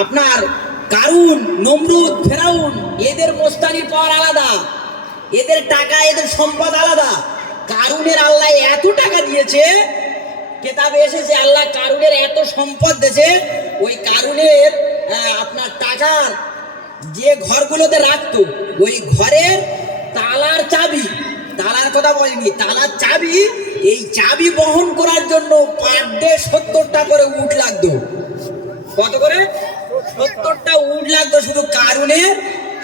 আপনার কারুন, নমরুদ, ফেরাউন, এদের মোস্তানির পাওয়ার আলাদা। এদের টাকা, এদের সম্পদ আলাদা। কারুনের আল্লাহ এত টাকা দিয়েছে, কেতাবে এসেছে, আল্লাহ কারুনের এত সম্পদ দিয়েছে, ওই কারুনের আপনার টাকার যে ঘরগুলোতে রাখতো, ওই ঘরের তালার চাবি, তালার কথা বলিনি, তালার চাবি, এই চাবি বহন করার জন্য পার ডে সত্তরটা করে উঠ লাগতো। কত করে? সত্তরটা উট লাগতো শুধু কারণে।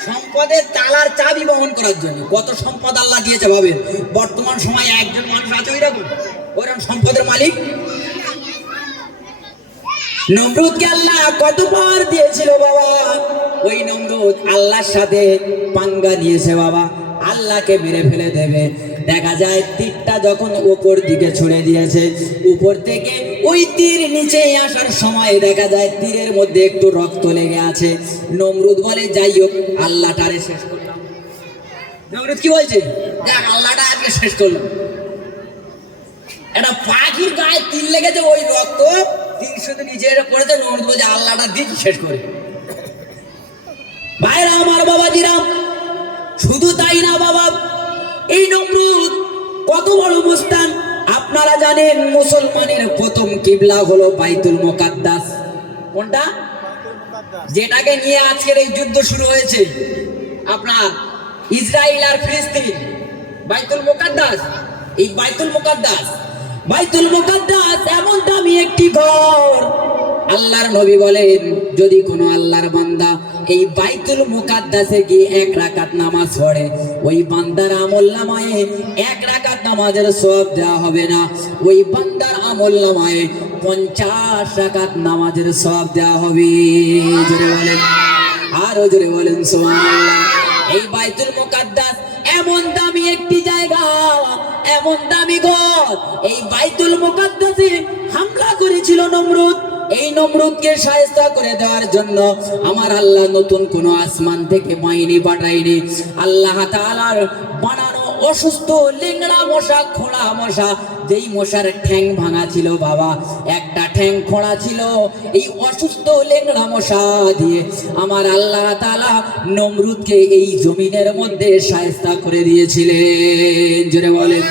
সম্পদের তালার চাবি বহন করার জন্য। কত সম্পদ আল্লাহ দিয়েছে ভাবে বর্তমান সময়ে একজন মানুষ আছে ওই রকম ওইরকম সম্পদের মালিক। নমরুদকে আল্লাহ কত দিয়েছিল বাবা? ওই নমরুদ আল্লাহর সাথে পাঙ্গা নিয়েছে বাবা। আল্লাহকে মেরে ফেলে দেবে। দেখা যায় তীরটা যখন উপর দিকে ছুড়ে দিয়েছে, উপর থেকে ওই তীর নিচে আসার সময় দেখা যায় তীরের মধ্যে একটু রক্ত লেগে আছে। নমরুদ বলে, যাই হোক আল্লাহটারে শেষ করলাম। নমরুদ কি বলছে? দেখ, আল্লাহটা আজকে শেষ করলাম। একটা পাখির গায়ে তিল লেগেছে, ওই রক্ত তিল শুধু নিচে এসে পড়েছে। নমরুদ বলছে, আল্লাহটা দিচ্ছি শেষ করে। ভাইরা, আমার বাবাজিরা শুধু তাই না, বাবা। এই নমরুদ, কত বড় মুস্তান। আপনারা জানেন মুসলমানের প্রথম কিবলা হলো বাইতুল মোকাদ্দাস। কোনটা? যেটাকে নিয়ে আজকের এই যুদ্ধ শুরু হয়েছে। আপনার ইসরায়েল আর ফিলিস্তিন। বাইতুল মোকাদ্দাস? এই বাইতুল মোকাদ্দাস। বাইতুল মোকাদ্দাস এমন দামি একটি ঘর। আল্লাহর নবী বলেন, যদি কোনো আল্লাহর বান্দা এই বাইতুল মুকাদ্দাসে গিয়ে এক রাকাত নামাজ পড়ে, ওই বান্দার আমল নামায় এক রাকাত নামাজের সব দেওয়া হবে না। ওই বান্দার আমল নামায় পঞ্চাশ রাকাত নামাজের সব দেওয়া হবে। জোরে বলেন, আরও জোরে বলেন, সুবহানাল্লাহ। এই বাইতুল মুকাদ্দাস এমন দামি একটি জায়গা, এমন দামি ঘর। এই বাইতুল মুকাদ্দাসে হামলা করেছিল নমরুদ। এই নমরুদকে সাহেস্তা করে দেওয়ার জন্য আমার আল্লাহ নতুন কোন আসমান থেকে মাইনি পাঠাইনি আল্লাহ তাআলার বানানো অসুস্থ লিংড়া মশা খোঁড়া মশা, যেই মশার ঠ্যাং ভাঙা ছিল বাবা, একটা ঠ্যাং খোঁড়া ছিল এই অসুস্থ লেংড়া মশা দিয়ে। আমার আল্লাহ তাআলা নমরুদকে এই জমিনের মধ্যে সাহেস্তা করে দিয়েছিলেন। জোরে বলেন।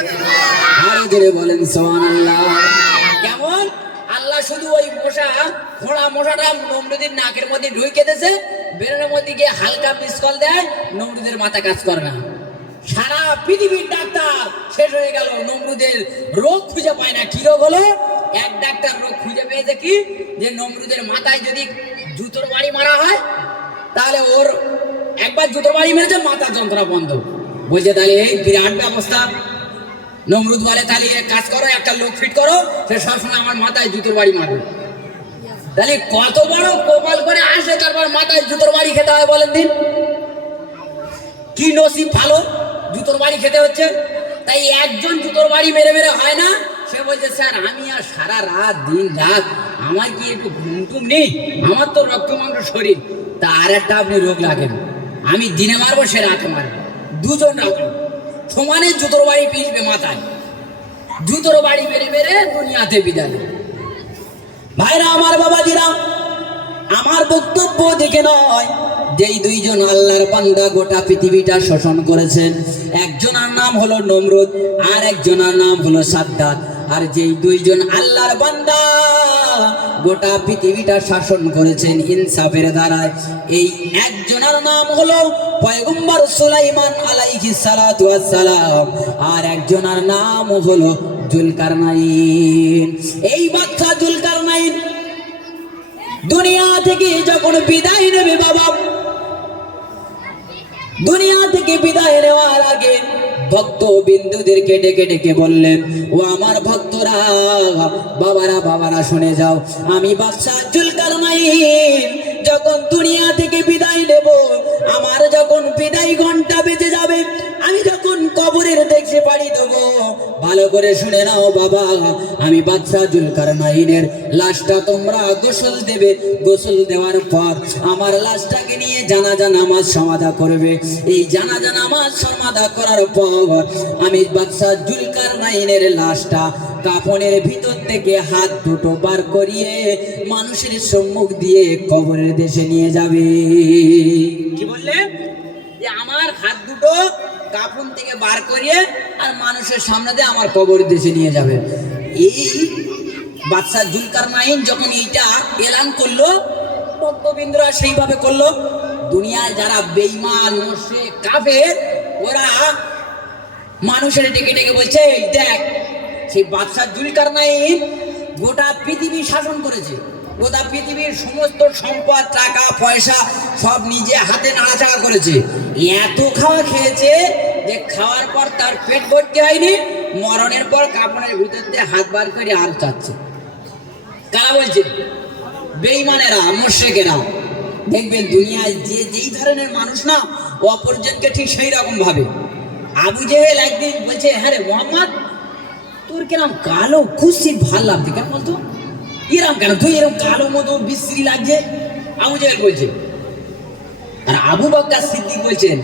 আরও জোরে বলেন, সুবহানাল্লাহ। কেমন আল্লাহ শুধু ওই মশা খোঁড়া মশাটা নমরুদের নাকের মধ্যে ঢুকে দিয়েছে, বেরোনোর মধ্যে গিয়ে হালকা মিসকল দেয়, নমরুদের মাথা কাজ করে না। সারা পৃথিবীর ডাক্তার শেষ হয়ে গেল, নমরুদের রোগ খুঁজে পায় না। কি রোগ হলো? এক ডাক্তার রোগ খুঁজে পেয়েছে কি? যে নমরুদের মাথায় যদি জুতোর বাড়ি মারা হয়, তাহলে ওর একবার জুতোর বাড়ি মেরেছে, মাথা যন্ত্রণা বন্ধ। বলছে, তাহলে এই বিরাট ব্যবস্থা নমরুদ বলে, তাহলে এক কাজ করো, একটা লোক ফিট করো, সে সবসময় আমার মাথায় জুতোর বাড়ি মারবে। তাহলে কত বড় কপাল করে আসে তারপর মাথায় জুতোর বাড়ি খেতে হয় বলেন দিন। কি নসিব ভালো, জুতোর বাড়ি খেতে হচ্ছে। তাই একজন জুতোর বাড়ি মেরে মেরে হয় না, সে বলছে, স্যার, আমি আর সারা রাত, দিন রাত আমার কি একটু ঘুম টুম নেই? আমার তো রক্ত মাংস শরীর তা আর একটা আপনি রোগ লাগেন আমি দিনে মারবো, সে রাতে মারবো। দুজন রাখব সমানে জুতোর বাড়ি পিসবে মাথায়। জুতোর বাড়ি বেড়ে বেড়ে দুনিয়াতে বিদায়। ভাইরা, আমার বাবা দিরাম আমার বক্তব্য দেখে নয় যেই দুইজন আল্লাহর পান্দা গোটা পৃথিবীটা শোষণ করেছেন। একজনের নাম হলো নমরুদ আর একজনের নাম হলো সাদ্দাত। আর যেই দুইজন আল্লাহর বান্দা গোটা পৃথিবীটা শাসন করেছেন ইনসাফের দ্বারায়, এই একজনের নাম হলো পয়গম্বর সুলাইমান আলাইহিস সালাতু সালাম আর একজনের নাম হলো জুলকারনাইন। এই বাচ্চা জুলকারনাইন দুনিয়া থেকে যখন বিদায় নেবে বাবা, দুনিয়া থেকে বিদায় নেওয়ার আগে ভক্ত বিন্দুদেরকে ডেকে ডেকে বললেন, ও আমার ভক্তরা, বাবারা বাবারা, শুনে যাও। আমি বাদশাহ জুলকার যখন দুনিয়া থেকে বিদায় নেব, আমার যখন বিদায় ঘণ্টা বেজে যাবে, আমি যখন কবরের দেখে পাড়ি দেবো ভালো করে শুনে নাও বাবা। আমি বাদশাহ জুলকার নাইনের লাশটা তোমরা গোসল দেবে। গোসল দেওয়ার পর আমার লাশটাকে নিয়ে জানাজা নামাজ সমাধা করবে। এই জানাজা নামাজ সমাধা করার পর আমি বাদশাহ জুলকার নাইনের লাশটা কাফনের ভিতর থেকে হাত দুটো বার করিয়ে মানুষের সম্মুখ দিয়ে কবরের দেশে নিয়ে যাবে। কি বললে? আমার হাত দুটো কাফন থেকে বার করিয়ে আর মানুষের সামনে দিয়ে আমার কবর দেশে নিয়ে যাবে। এই বাদশা জুলকার নাইন যখন এইটা এলান করল ভক্তবৃন্দরা সেইভাবে করল। দুনিয়ায় যারা বেইমান মোশে কাফের, ওরা মানুষের ডেকে ডেকে বলছে, "এই দেখ, সেই বাদশাহ জুলকার নাইন গোটা পৃথিবী শাসন করেছে। গোটা পৃথিবীর সমস্ত সম্পদ, টাকা, পয়সা সব নিজে হাতে নাড়াচাড়া করেছে। এত খাওয়া খেয়েছে যে খাওয়ার পর তার পেট ভর্তি হয়নি, মরণের পর কাপড়ের ভিতর দিয়ে হাত বার করে আর চাচ্ছে। কারা বলছে? বেইমানেরা মোশেকেরা দেখবেন দুনিয়ায় যে যেই ধরনের মানুষ না, অপরজনকে ঠিক সেই রকম ভাবে। আবু জেহেল একদিন বলছে হ্যাঁ রে মোহাম্মদ, তোর কিরম কালো খুশি ভালো লাগছে কেন বলতো? এরম কেন? তুই এরকম কালো মতো বিশ্রী লাগছে। আবু জেহেল বলছে, আর আবু বক্কর সিদ্দিক বলছেন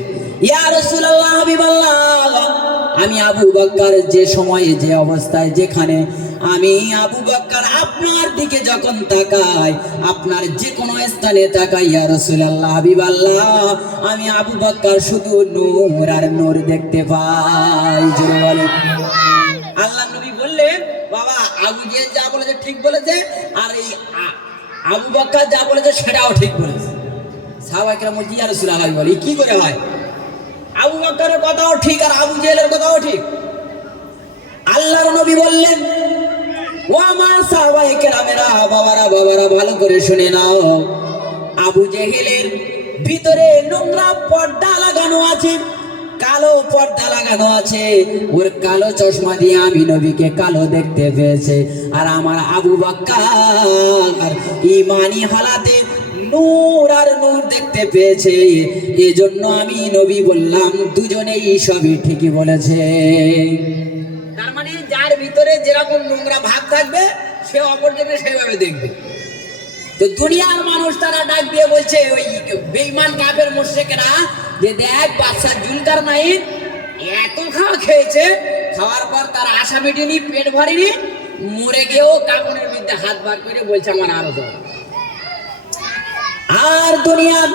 আমি আবু বক্কর যে সময়ে, যে অবস্থায়, যেখানে, আমি আবু বক্কর আপনার দিকে যখন তাকাই, আপনার যে কোনো স্থানে তাকাই, ইয়া রাসূলুল্লাহ হাবিবাল্লাহ, আমি আবু বক্কর শুধু নূর আর নূর দেখতে পাই। আল্লাহ নবী আবু জেহেল যা বলেছে ঠিক বলেছে, আর এই আবু বক্কর যা বলেছে সেটাও ঠিক বলেছে। সাহাবাইকরা বলছি আর আল্লাহ বলে, কি করে হয়? আবু বকরের কথাও ঠিক আর আবু জেলের কথাও ঠিক। আল্লাহর নবী বললেন ও আমার সাহাবাই কেরামেরা, বাবারা বাবারা, ভালো করে শুনে নাও। আবু জেহেলের ভিতরে নোংরা পর্দা লাগানো আছে। কালো পর্দা লাগানো আছে। ওর কালো চশমা দিয়ে আমি নবীকে কালো দেখতে পেয়েছে। আর আমার আবু বাক্কার ইমানি হালাতে নূর আর নূর দেখতে পেয়েছে। এজন্য আমি নবী বললাম, দুজনেই সবই ঠিকই বলেছে। তার মানে যার ভিতরে যেরকম নোংরা ভাব থাকবে, সে অপরজনকে সেইভাবে দেখবে। তো দুনিয়ার মানুষ তারা ডাক দিয়ে বলছে, ওই বেইমান কাপের মোশেকেরা যে দেখ বাচ্চা জুলকার নাই এত খাওয়া খেয়েছে, খাওয়ার পর তার আশা মেটেনি, পেট ভরেনি, মরে গিয়েও কাপড়ের মধ্যে হাত বার করে বলছে, আমার আরও আর দুনিয়ার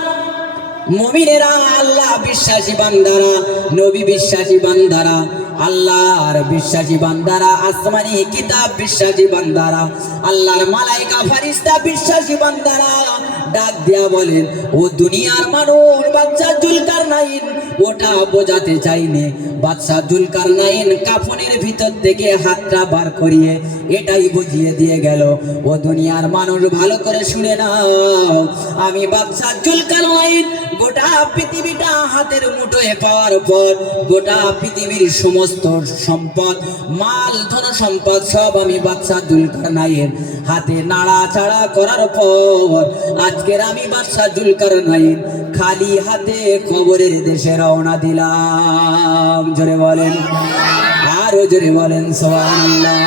মমিনেরা, আল্লাহ বিশ্বাসী বান্দারা, নবী বিশ্বাসী বান্দারা আল্লাহর বিশ্বাসী বান্দারা, আসমানি কিতাব বিশ্বাসী বান্দারা, আল্লাহর মালাইকা ফারিস্তা বিশ্বাসী বান্দারা, ডাক দিয়া বলেন, ও দুনিয়ার মানুষ, বাচ্চা জুলকার নাইন ওটা বোঝাতে চাইনি। বাদশাহ জুলকার নাইন কাফনের ভিতর থেকে হাতটা বার করিয়ে এটাই বুঝিয়ে দিয়ে গেল, ও দুনিয়ার মানুষ, ভালো করে শুনে নাও। আমি বাদশাহ জুলকার নাইন গোটা পৃথিবীটা হাতের মুঠোয় পাওয়ার পর, গোটা পৃথিবীর সমস্ত সম্পদ, মাল, ধন সম্পদ সব আমি বাদশাহ জুলকার নাইন হাতে নাড়াচাড়া করার পর, আজকের আমি বাদশাহ জুলকার নাইন খালি হাতে কবরের দেশে রওনা দিলাম। জোরে বলেন। আরও জোরে বলেন সোয়াল্লাহ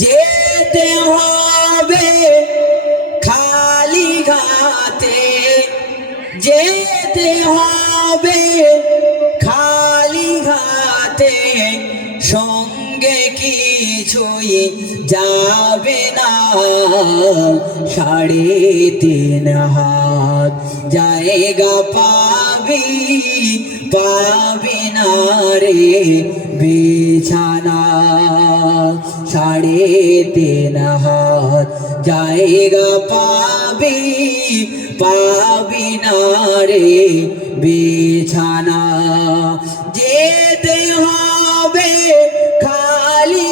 যেতে হবে খালি ঘাতে যেতে হবে কিছুই যাবে না। সাড়ে তিন হাত জায়গা পাবি পাবি না রে বিছানা। সাড়ে তিন হাত জায়গা পাবি পাবি না রে বিছানা।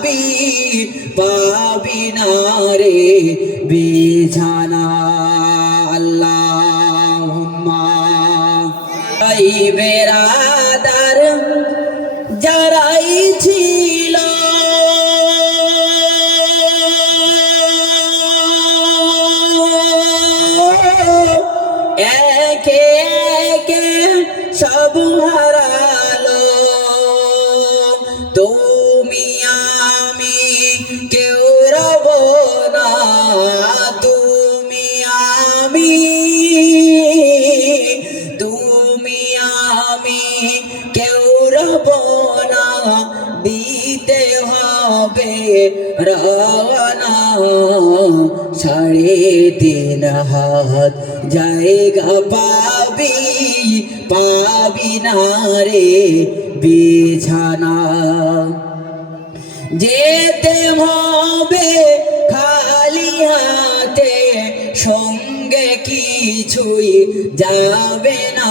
পাবি পাবি না রে বিছানা। আল্লাহ এই বেরাদার যারাই রব দিতে হবে রানা সাড়ে তিন হাত। জায়গা পাবি পাবি না রে বিছানা। যেতে হবে খালি হাতে, সঙ্গে কিছুই যাবে না।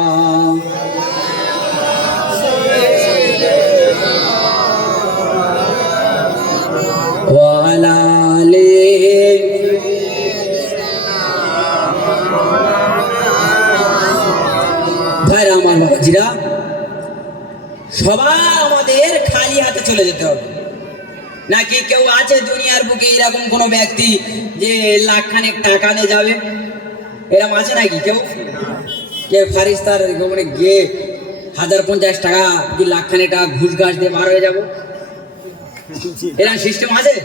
ভাইরা আমার বাবাজিরা? সবাই আমাদের খালি হাতে চলে যেতে হবে। নাকি কেউ আছে দুনিয়ার বুকে এরকম কোনো ব্যক্তি যে লাখখানেক টাকা নিয়ে যাবে? এরকম আছে নাকি কেউ? কে ফারিস্তার মানে গিয়ে হাজার পঞ্চাশ টাকা কি লাখ খানেক টাকা ঘুষ ঘাস দিয়ে বার হয়ে যাব? এরকম সিস্টেম আছে?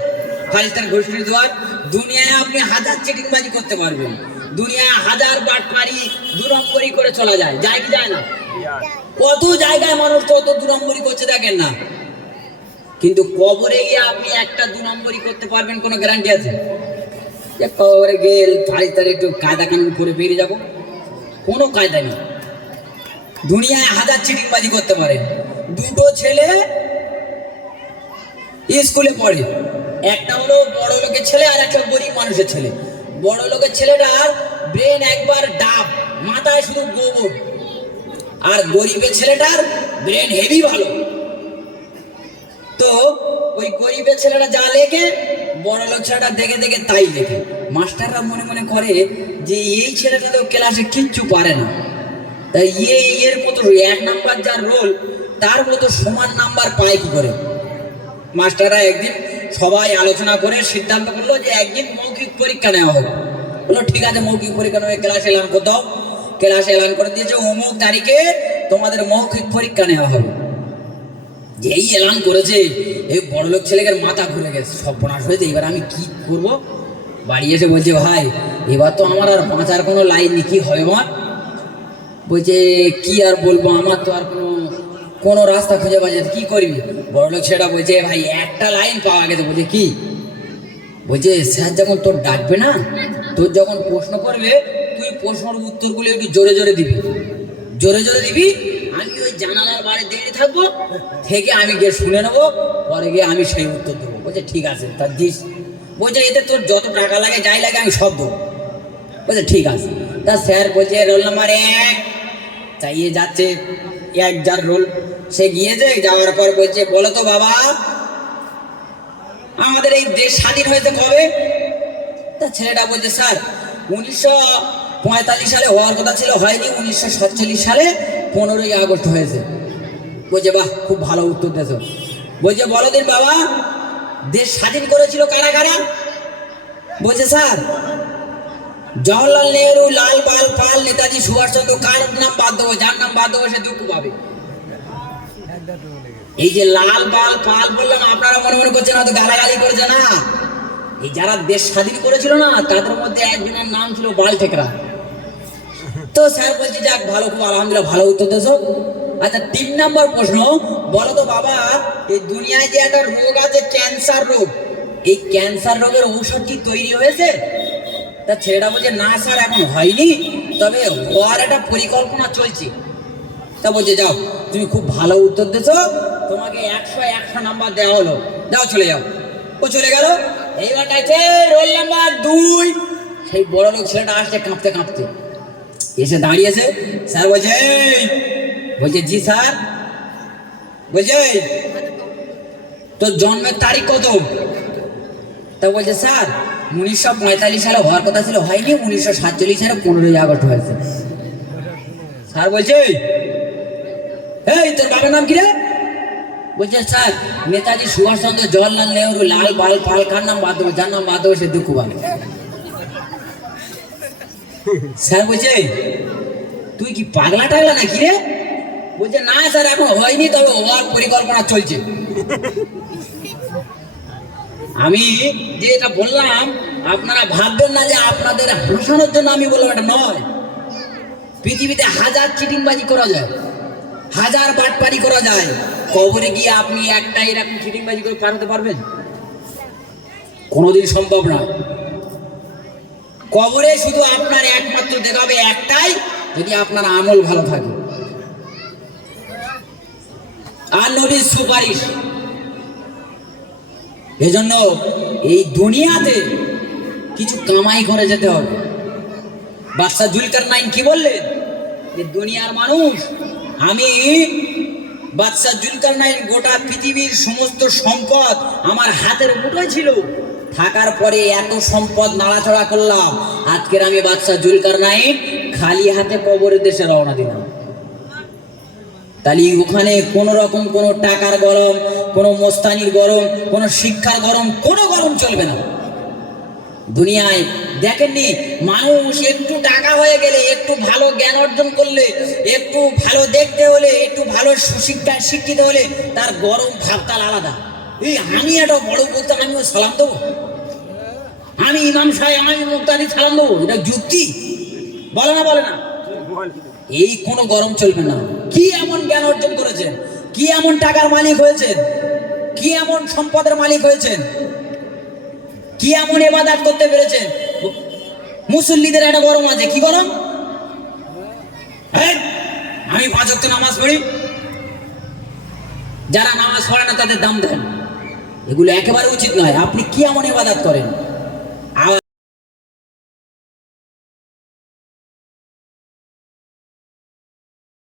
ফারিস্তার ঘুষ দেওয়ার? দুনিয়ায় আপনি হাজার চিটিংবাজি করতে পারবেন। দুনিয়ায় হাজার বাটপারি দু নম্বরই করে চলা যায়। যায় কি যায় না? কত জায়গায় মানুষ কত দু নম্বরই করছে দেখেন না। কিন্তু কবরে গিয়ে আপনি একটা দু নম্বরই করতে পারবেন, কোনো গ্যারান্টি আছে? যে কবরে গিয়ে ফারিস্তার একটু কায়দা কানুন করে বেরিয়ে যাব। কোনো কায়দা নেই দুনিয়ায় হাজার চিটিংবাজি করতে পারে। দুটো ছেলে স্কুলে পড়ে। একটা হলো বড় লোকের ছেলে আর একটা গরিব মানুষের ছেলে। বড় লোকের ছেলেটার ব্রেন একবার ডাব, মাথায় শুধু গোবর। আর গরিবের ছেলেটার ব্রেন হেভি ভালো। তো ওই গরিবের ছেলেটা যা লেখে বড় লোক ছেলেটা দেখে দেখে তাই লেখে। মাস্টাররা মনে মনে করে যে এই ছেলেটা তো ক্লাসে কিচ্ছু পারে না। তাই ইয়ে এর মতো এক নাম্বার যার রোল তার মতো সমান নাম্বার পায় কি করে? মাস্টাররা একদিন সবাই আলোচনা করে সিদ্ধান্ত করল যে একদিন মৌখিক পরীক্ষা নেওয়া হোক। বলল, ঠিক আছে, মৌখিক পরীক্ষা নেওয়া ক্লাস এলান করে দাও। ক্লাস এলান করে দিয়েছে, অমুক তারিখে তোমাদের মৌখিক পরীক্ষা নেওয়া হবে। যেই এলান করেছে, এই বড় লোক ছেলেকে মাথা ঘুরে গেছে সব বনাশ হয়েছে। এবার আমি কি করব? বাড়ি এসে বলছে, ভাই, এবার তো আমার আর বাঁচার কোনো লাইন নেই, কি হবে আমার বলছে, কি আর বলব? আমার তো আর কোনো কোনো রাস্তা খুঁজে পাওয়া যাচ্ছে কি করবি? বড় লোক সেটা বলছে ভাই, একটা লাইন পাওয়া গেছে। বলছে, কি? বলছে, স্যার, যখন তোর ডাকবে না, তোর যখন প্রশ্ন করবে, তুই প্রশ্নের উত্তরগুলো একটু জোরে জোরে দিবি। জোরে জোরে দিবি, আমি ওই জানালার বাড়ি দাঁড়িয়ে থাকব, থেকে আমি গিয়ে শুনে নেব, পরে গিয়ে আমি সেই উত্তর দেবো। বলছে, ঠিক আছে তার দিস। বলছে, এতে তোর যত টাকা লাগে, যাই লাগে, আমি সব দেবো। বলছে, ঠিক আছে। তা স্যার বলছে, রোল নাম্বার এক চাইয়ে যাচ্ছে। এক যার রোল। সে গিয়েছে, যাওয়ার পর বলছে, বলো তো বাবা, আমাদের এই দেশ স্বাধীন হয়েছে কবে? তা ছেলেটা বলছে, স্যার, উনিশশো পঁয়তাল্লিশ সালে হওয়ার কথা ছিল, হয়নি, উনিশশো সাতচল্লিশ সালে পনেরোই আগস্ট হয়েছে। বলছে, বাহ, খুব ভালো উত্তর দিয়েছ। বলছে, বলো দিন বাবা, দেশ স্বাধীন করেছিল কারা কারা? বলছে, স্যার জওয়াহরলাল নেহরু, লাল পাল পাল, নেতাজি সুভাষচন্দ্র কার নাম বাদ দেবো, যার নাম বাদ দেবো সে দুঃখ পাবে। এই যে লাল পাল পাল বললাম, আপনারা মনে মনে করছেন, হয়তো গালাগালি করেছে না? এই যারা দেশ স্বাধীন করেছিল না, তাদের মধ্যে একজনের নাম ছিল বাল ঠেকরা। তো স্যার বলছি, যাক, ভালো, খুব আলহামদুলিল্লাহ, ভালো উত্তর দেছো আচ্ছা তিন নম্বর প্রশ্ন, বলো তো বাবা, এই দুনিয়ায় যে একটা রোগ আছে, ক্যান্সার রোগ, এই ক্যান্সার রোগের ঔষধ কি তৈরি হয়েছে? তা ছেলেটা বলছে, না স্যার, এখন হয়নি। তবে হওয়ার একটা পরিকল্পনা চলছে। তা বলছে, যাও, তুমি খুব ভালো উত্তর দিয়েছ। তোমাকে একশো একশো নাম্বার দেওয়া হলো। যাও, চলে যাও। ও চলে গেল। এইবার আছে রোল নাম্বার দুই। সেই বড় লোক ছেলেটা আসছে কাঁপতে কাঁপতে। এসে দাঁড়িয়েছে। স্যার বলছে বলছে, জি স্যার। বলছে তোর জন্মের তারিখ কত? তা বলছে, স্যার উনিশশো পঁয়তাল্লিশ সালে হওয়ার কথা ছিল হয়নি। উনিশশো সাতচল্লিশ সালে পনেরোই আগস্ট হয়েছে। স্যার বলছে "এই, তোর বাবার নাম কি রে? বলছে স্যার নেতাজি সুভাষচন্দ্র জওয়াহরলাল নেহরু লাল বাল পাল কার নাম বাদ দেবো যার নাম বাদ দেবো সে দুঃখ পাবে স্যার বলছে তুই কি পাগলা টাগলা নাকি রে? বলছে না স্যার এখন হয়নি তবে হওয়ার পরিকল্পনা চলছে। আমি যে এটা বললাম, আপনারা ভাববেন না যে আপনাদের হাসানোর জন্য আমি বললাম এটা নয়। পৃথিবীতে হাজার চিটিংবাজি করা যায়, হাজার বাটপারি করা যায়। কবরে গিয়ে আপনি একটা এরকম চিটিংবাজি করে পার হতে পারবেন? কোনোদিন সম্ভব না। কবরে শুধু আপনার একমাত্র দেখাবে একটাই, যদি আপনার আমল ভালো থাকে। আর নবীর সুপারিশ। এজন্য এই দুনিয়াতে কিছু কামাই করে যেতে হবে। বাদশাহ জুলকার নাইন কি বললেন? যে দুনিয়ার মানুষ, আমি বাদশাহ জুলকার নাইন গোটা পৃথিবীর সমস্ত সম্পদ আমার হাতের মুঠোয় ছিল। থাকার পরে এত সম্পদ নাড়াচড়া করলাম। আজকের আমি বাদশাহ জুলকার নাইন খালি হাতে কবরের দেশে রওনা দিলাম। তাহলে ওখানে কোনো রকম কোনো টাকার গরম, কোনো মোস্তানির গরম, কোনো শিক্ষার গরম, কোনো গরম চলবে না। দুনিয়ায় দেখেননি, মানুষ একটু টাকা হয়ে গেলে, একটু ভালো জ্ঞান অর্জন করলে, একটু ভালো দেখতে হলে, একটু ভালো সুশিক্ষায় শিক্ষিত হলে তার গরম ভাবতাল আলাদা। এই আমি একটা বড় বলতে আমিও সালাম দেবো? আমি ইমাম সাহেব, আমি মুক্তাদি সালাম দেবো? এটা যুক্তি? বলে না বলে না। এই কোনো গরম চলবে না। কি এমন জ্ঞান অর্জন করেছেন? কি এমন টাকার মালিক হয়েছেন? কি এমন সম্পদের মালিক হয়েছেন? কি এমন এবাদাত করতে পেরেছেন? মুসল্লিদের একটা গরম আছে কি গরম? এই, আমি পাঁচ ওয়াক্ত নামাজ পড়ি। যারা নামাজ পড়ে না তাদের দাম দেন। এগুলো একেবারে উচিত নয়। আপনি কি এমন এবাদাত করেন?